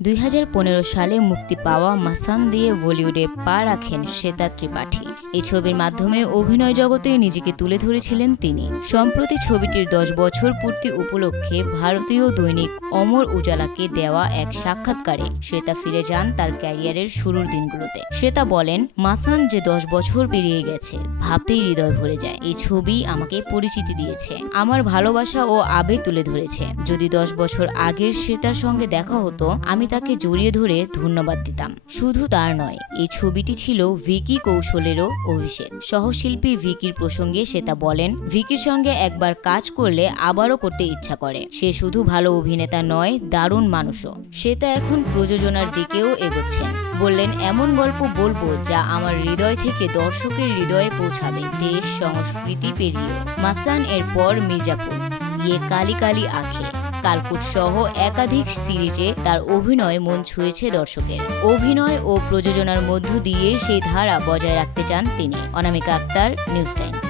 দুই হাজার পনেরো সালে মুক্তি পাওয়া মাসান দিয়ে বলিউডে পা রাখেন শ্বেতা ত্রিপাঠী। এই ছবির মাধ্যমে অভিনয় জগতে নিজেকে তুলে ধরেছিলেন তিনি। সম্প্রতি ছবিটির দশ বছর পূর্তি উপলক্ষে ভারতীয় দৈনিক অমর উজালাকে দেওয়া এক সাক্ষাৎকারে শ্বেতা ফিরে যান তার ক্যারিয়ারের শুরুর দিনগুলোতে। শ্বেতা বলেন, মাসান যে দশ বছর পেরিয়ে গেছে, ভাবতেই হৃদয় ভরে যায়। এই ছবি আমাকে পরিচিতি দিয়েছে, আমার ভালোবাসা ও আবেগ তুলে ধরেছে। যদি দশ বছর আগের শ্বেতার সঙ্গে দেখা হতো, আমি তাকে জড়িয়ে ধরে ধন্যবাদ দিতাম। শুধু তার নয়, এই ছবিটি ছিল ভিকি কৌশলেরও অভিষেক। সহশিল্পী ভিকির প্রসঙ্গে শ্বেতা বলেন, ভিকির সঙ্গে একবার কাজ করলে আবারও করতে ইচ্ছা করে। সে শুধু ভালো অভিনেতা নয়, দারুণ মানুষও। শ্বেতা এখন প্রযোজনার দিকেও এগোচ্ছেন বললেন, এমন গল্প বলব যা আমার হৃদয় থেকে দর্শকের হৃদয়ে পৌঁছাবে। দেশ, সংস্কৃতি পেরিয়ে। মাসান এর পর মির্জাপুর। ইয়ে কালি কালি আখে। কালকুট সহ একাধিক সিরিজে তার অভিনয় মন ছুঁয়েছে দর্শকের। অভিনয় ও প্রযোজনার মধ্য দিয়ে সেই ধারা বজায় রাখতে চান তিনি। Anamika Akter, news times.